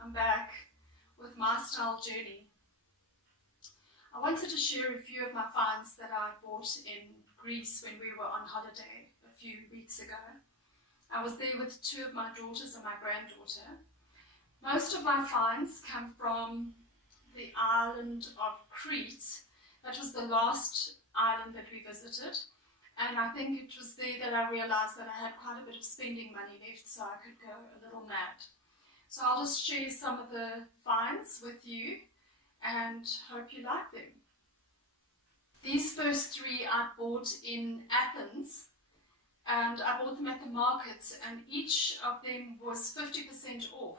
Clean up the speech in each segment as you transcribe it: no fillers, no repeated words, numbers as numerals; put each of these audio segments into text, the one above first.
I'm back with my style journey. I wanted to share a few of my finds that I bought in Greece when we were on holiday a few weeks ago. I was there with two of my daughters and my granddaughter. Most of my finds come from the island of Crete. That was the last island that we visited, and I think it was there that I realized that I had quite a bit of spending money left, so I could go a little mad. So I'll just share some of the finds with you and hope you like them. These first three I bought in Athens, and I bought them at the markets, and each of them was 50% off.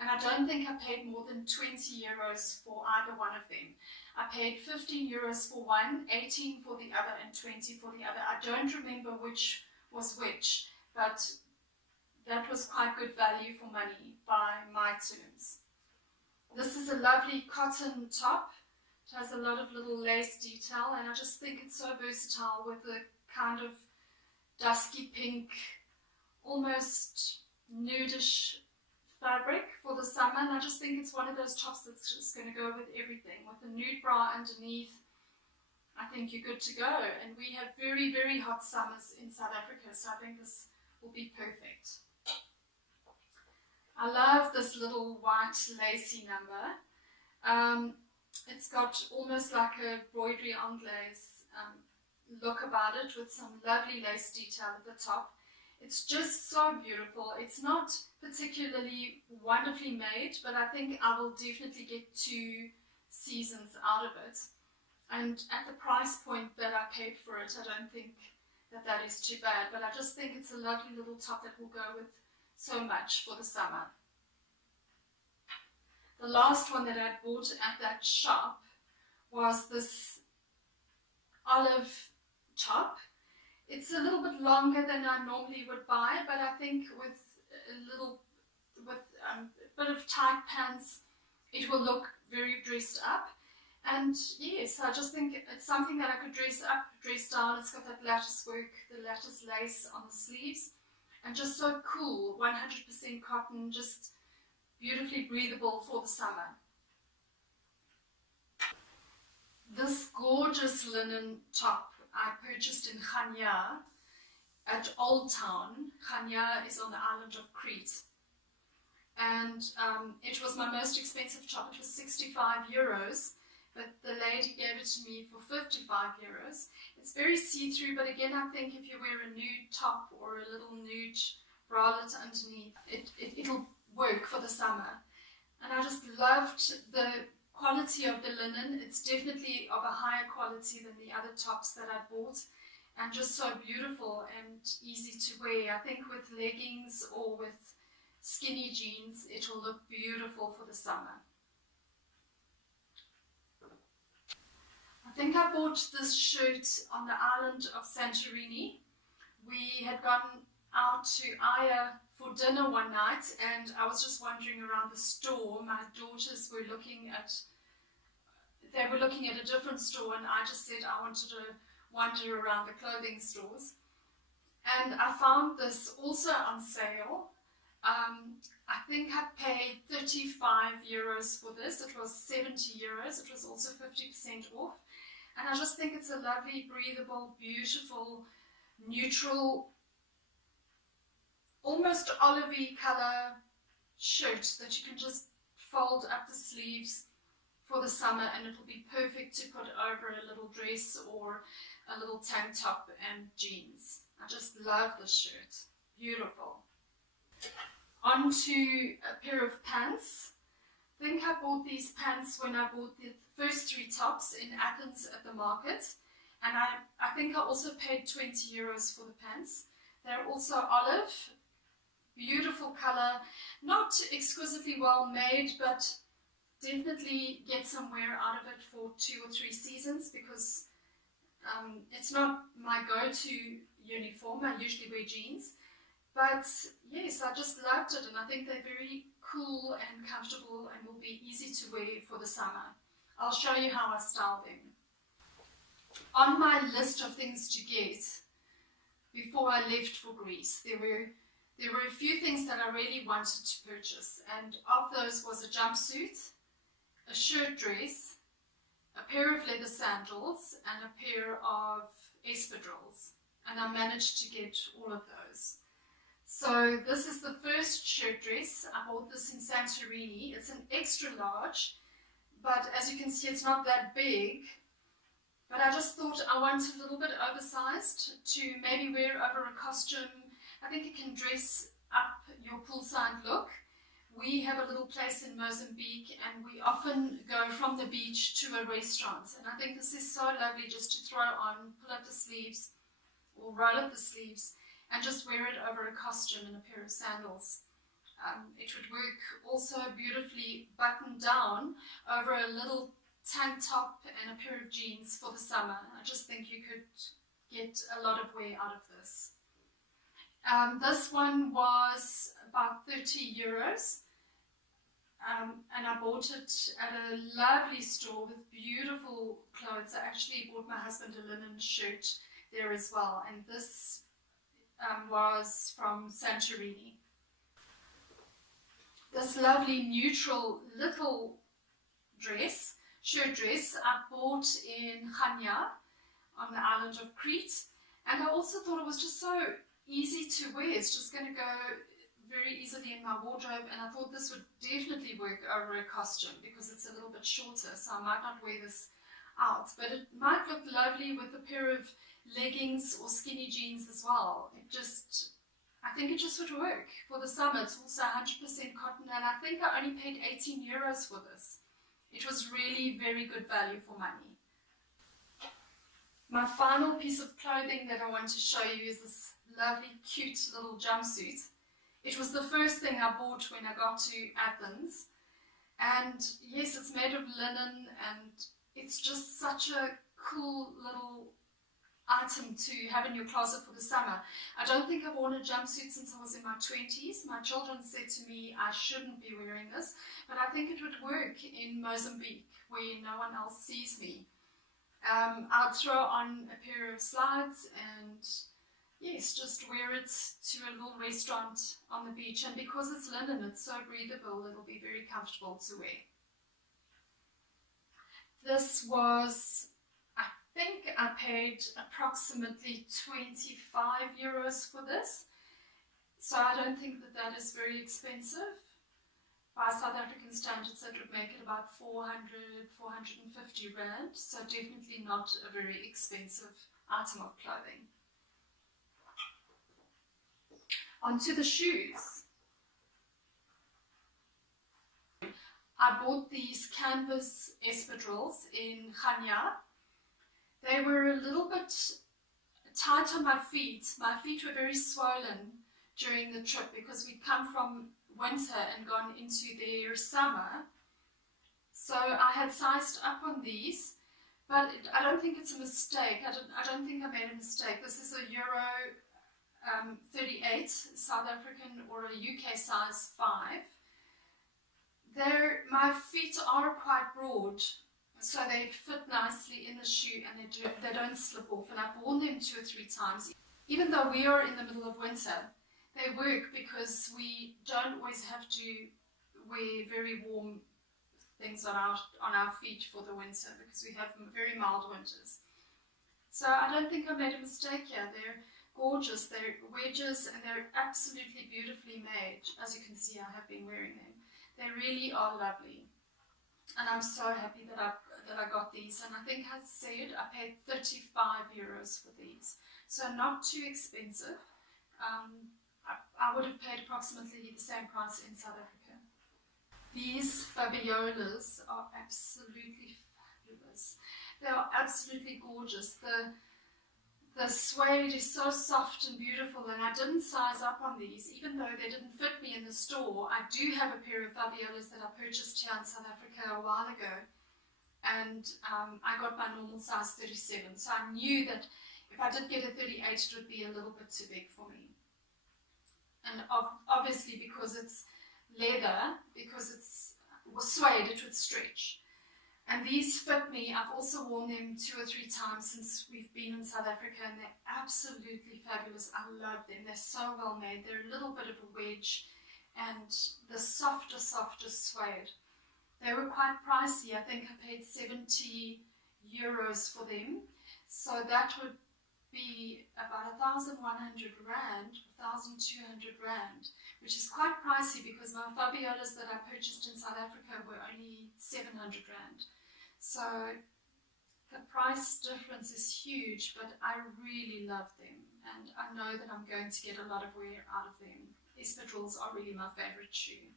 And I don't think I paid more than 20 euros for either one of them. I paid 15 euros for one, 18 for the other, and 20 for the other. I don't remember which was which, but that was quite good value for money by my terms. This is a lovely cotton top. It has a lot of little lace detail, and I just think it's so versatile with the kind of dusky pink, almost nudish fabric for the summer, and I just think it's one of those tops that's just going to go with everything. With the nude bra underneath, I think you're good to go. And we have very, very hot summers in South Africa, so I think this will be perfect. I love this little white lacy number. It's got almost like a broderie anglaise look about it, with some lovely lace detail at the top. It's just so beautiful. It's not particularly wonderfully made, but I think I will definitely get 2 seasons out of it. And at the price point that I paid for it, I don't think that that is too bad, but I just think it's a lovely little top that will go with so much for the summer. The last one that I bought at that shop was this olive top. It's a little bit longer than I normally would buy, but I think with a bit of tight pants, it will look very dressed up. And yes, I just think it's something that I could dress up, dress down. It's got that lattice work, the lattice lace on the sleeves, and just so cool, 100% cotton, just beautifully breathable for the summer. This gorgeous linen top I purchased in Khaki at Old Town. Khaki is on the island of Crete, and it was my most expensive top. It was 65 euros, but the lady gave it to me for 55 euros. It's very see-through, but again, I think if you wear a nude top or a little nude bralette underneath, it'll work for the summer. And I just loved the quality of the linen. It's definitely of a higher quality than the other tops that I bought, and just so beautiful and easy to wear. I think with leggings or with skinny jeans, it will look beautiful for the summer. I think I bought this shirt on the island of Santorini. We had gone out to Aya for dinner one night, and I was just wandering around the store. My daughters were looking at a different store, and I just said I wanted to wander around the clothing stores. And I found this also on sale. I think I paid 35 euros for this. It was 70 euros. It was also 50% off. And I just think it's a lovely, breathable, beautiful, neutral, almost olivey color shirt that you can just fold up the sleeves for the summer, and it will be perfect to put over a little dress or a little tank top and jeans. I just love this shirt. Beautiful. On to a pair of pants. I think I bought these pants when I bought the first 3 tops in Athens at the market, and I think I also paid 20 euros for the pants. They're also olive, beautiful color, not exquisitely well made, but definitely get some wear out of it for 2 or 3 seasons, because It's not my go-to uniform. I usually wear jeans. But yes, I just loved it, and I think they're very cool and comfortable and will be easy to wear for the summer. I'll show you how I style them. On my list of things to get before I left for Greece, there were a few things that I really wanted to purchase, and of those was a jumpsuit, a shirt dress, a pair of leather sandals, and a pair of espadrilles, and I managed to get all of those. So this is the first shirt dress. I bought this in Santorini. It's an extra large, but as you can see, it's not that big. But I just thought I want a little bit oversized to maybe wear over a costume. I think it can dress up your poolside look. We have a little place in Mozambique, and we often go from the beach to a restaurant. And I think this is so lovely just to throw on, pull up the sleeves or roll up the sleeves, and just wear it over a costume and a pair of sandals. It would work also beautifully buttoned down over a little tank top and a pair of jeans for the summer. I just think you could get a lot of wear out of this. This one was about 30 euros, and I bought it at a lovely store with beautiful clothes. I actually bought my husband a linen shirt there as well, and this was from Santorini. This lovely neutral little dress, shirt dress, I bought in Khaki on the island of Crete, and I also thought it was just so easy to wear. It's just going to go very easily in my wardrobe, and I thought this would definitely work over a costume because it's a little bit shorter, so I might not wear this out, but it might look lovely with a pair of leggings or skinny jeans as well. I think it just would work for the summer. It's also 100% cotton, and I think I only paid 18 euros for this. It was really very good value for money. My final piece of clothing that I want to show you is this lovely cute little jumpsuit. It was the first thing I bought when I got to Athens, and yes, it's made of linen, and it's just such a cool little item to have in your closet for the summer. I don't think I've worn a jumpsuit since I was in my 20s. My children said to me I shouldn't be wearing this, but I think it would work in Mozambique where no one else sees me. I'll throw on a pair of slides and yes, just wear it to a little restaurant on the beach, and because it's linen, it's so breathable, it'll be very comfortable to wear. This was, I think I paid approximately 25 euros for this, so I don't think that that is very expensive. By South African standards, that would make it about 400, 450 rand, so definitely not a very expensive item of clothing. On to the shoes. I bought these canvas espadrilles in Khaki. They were a little bit tight on my feet. My feet were very swollen during the trip because we'd come from winter and gone into their summer. So I had sized up on these, but I don't think it's a mistake. I don't think I made a mistake. This is a Euro 38 South African or a UK size 5. My feet are quite broad, so they fit nicely in the shoe, and they don't slip off, and I've worn them 2 or 3 times. Even though we are in the middle of winter, they work because we don't always have to wear very warm things on our feet for the winter, because we have very mild winters. So I don't think I made a mistake here. They're gorgeous, they're wedges, and they're absolutely beautifully made. As you can see, I have been wearing them. They really are lovely, and I'm so happy that I got these. And I think I said I paid 35 euros for these, so not too expensive. I would have paid approximately the same price in South Africa. These Fabiolas are absolutely fabulous. They are absolutely gorgeous. The suede is so soft and beautiful, and I didn't size up on these, even though they didn't fit me in the store. I do have a pair of Fabiolas that I purchased here in South Africa a while ago, and I got my normal size 37. So I knew that if I did get a 38, it would be a little bit too big for me. And obviously because it's leather, because it's suede, it would stretch. And these fit me. I've also worn them 2 or 3 times since we've been in South Africa, and they're absolutely fabulous. I love them. They're so well made. They're a little bit of a wedge and the softest suede. They were quite pricey. I think I paid 70 euros for them. So that would be about 1,100 rand, 1,200 rand, which is quite pricey because my Fabiolas that I purchased in South Africa were only 700 rand. So the price difference is huge, but I really love them, and I know that I'm going to get a lot of wear out of them. Espadrilles are really my favorite shoe.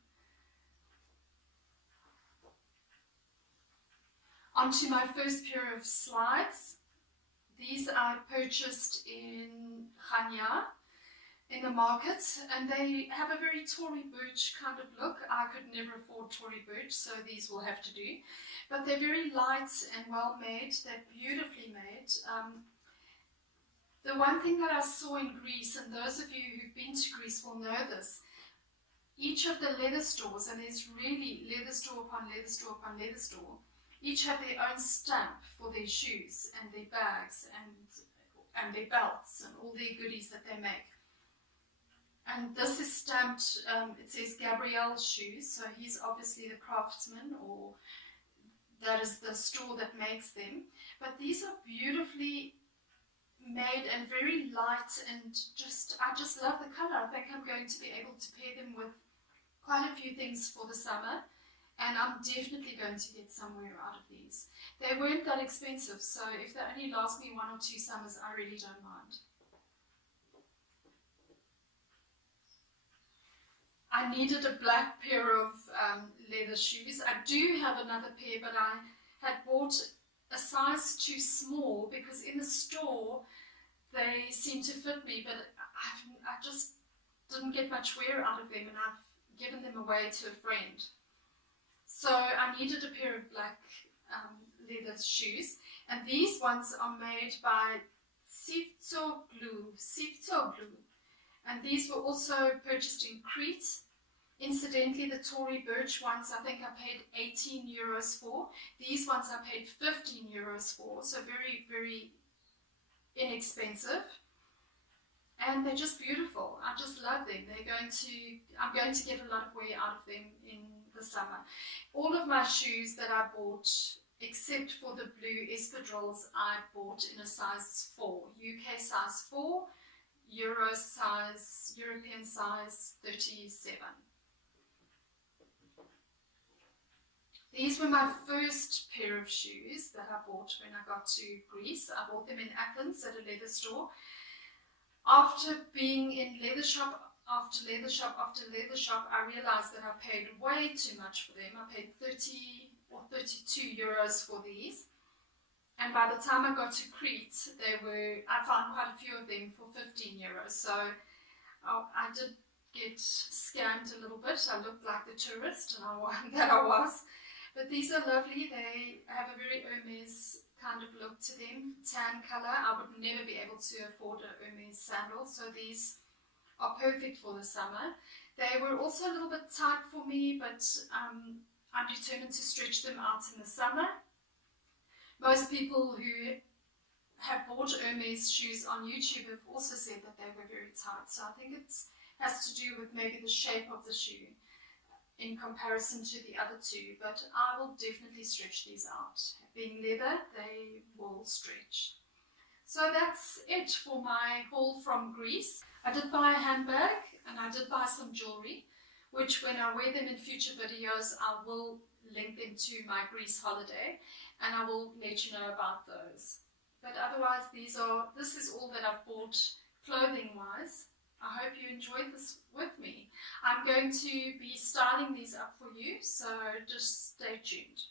Onto my first pair of slides. These I purchased in Khaki in the market, and they have a very Tory Burch kind of look. I could never afford Tory Burch, so these will have to do. But they're very light and well made. They're beautifully made. The one thing that I saw in Greece, and those of you who've been to Greece will know this, each of the leather stores, and there's really leather store upon leather store upon leather store, each have their own stamp for their shoes and their bags and their belts and all their goodies that they make. And this is stamped, it says Gabriel's shoes, so he's obviously the craftsman, or that is the store that makes them. But these are beautifully made and very light, and I just love the color. I think I'm going to be able to pair them with quite a few things for the summer, and I'm definitely going to get somewhere out of these. They weren't that expensive, so if they only last me 1 or 2 summers, I really don't mind. I needed a black pair of leather shoes. I do have another pair, but I had bought a size too small because in the store they seem to fit me, but I just didn't get much wear out of them, and I've given them away to a friend. So I needed a pair of black leather shoes, and these ones are made by Viscose, and these were also purchased in Crete. Incidentally, the Tory Burch ones I think I paid 18 euros for. These ones I paid 15 euros for, so very, very inexpensive. And they're just beautiful. I just love them. I'm going to get a lot of wear out of them in the summer. All of my shoes that I bought, except for the blue Espadrilles, I bought in a size 4. UK size 4, European size 37. These were my first pair of shoes that I bought when I got to Greece. I bought them in Athens at a leather store. After being in leather shop after leather shop after leather shop, I realized that I paid way too much for them. I paid 30 or 32 euros for these. And by the time I got to Crete, I found quite a few of them for 15 euros. So I did get scammed a little bit. I looked like the tourist, and that I was. But these are lovely. They have a very Hermes kind of look to them, tan color. I would never be able to afford a Hermes sandal, so these are perfect for the summer. They were also a little bit tight for me, but I'm determined to stretch them out in the summer. Most people who have bought Hermes shoes on YouTube have also said that they were very tight, so I think it has to do with maybe the shape of the shoe in comparison to the other two, but I will definitely stretch these out. Being leather, they will stretch. So that's it for my haul from Greece. I did buy a handbag and I did buy some jewelry, which when I wear them in future videos, I will link them to my Greece holiday and I will let you know about those. But otherwise, this is all that I've bought clothing wise. I hope you enjoyed this with me. I'm going to be styling these up for you, so just stay tuned.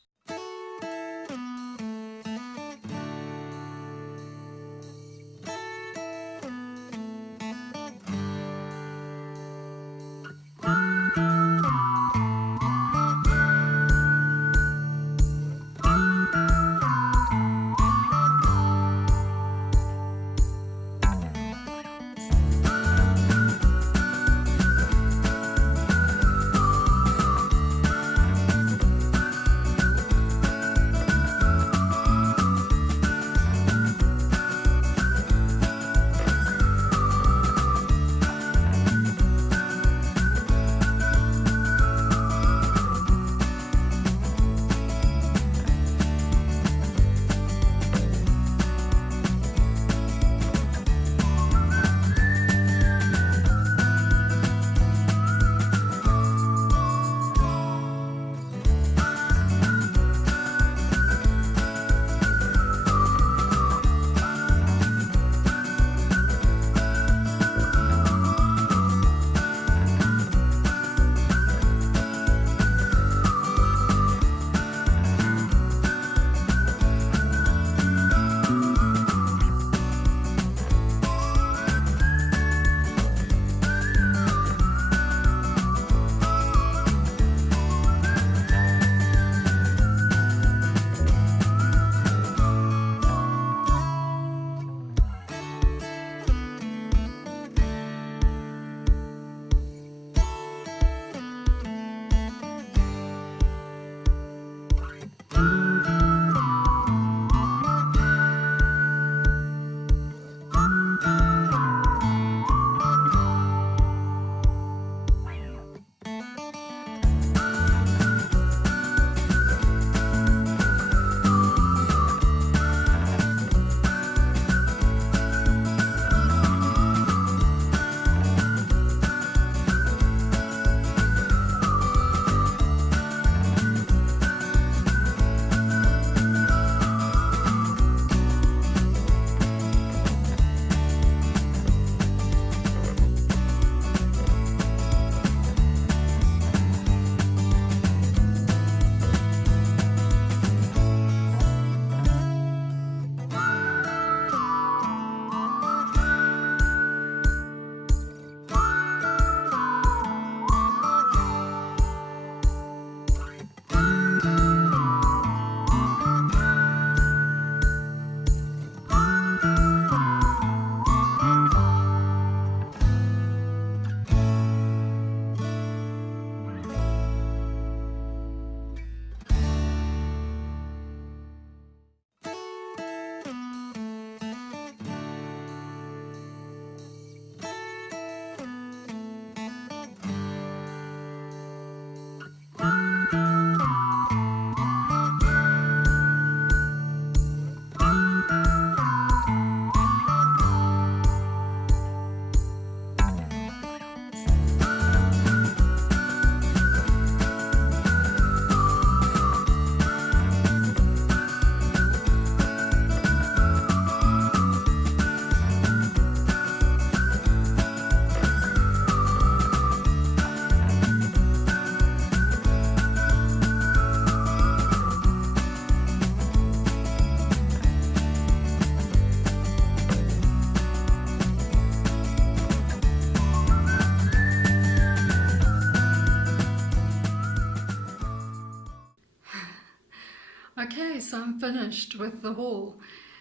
Okay, so I'm finished with the haul,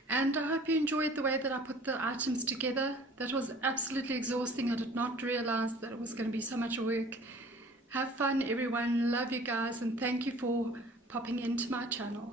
and I hope you enjoyed the way that I put the items together. That was absolutely exhausting. I did not realize that it was going to be so much work. Have fun, everyone. Love you guys, and thank you for popping into my channel.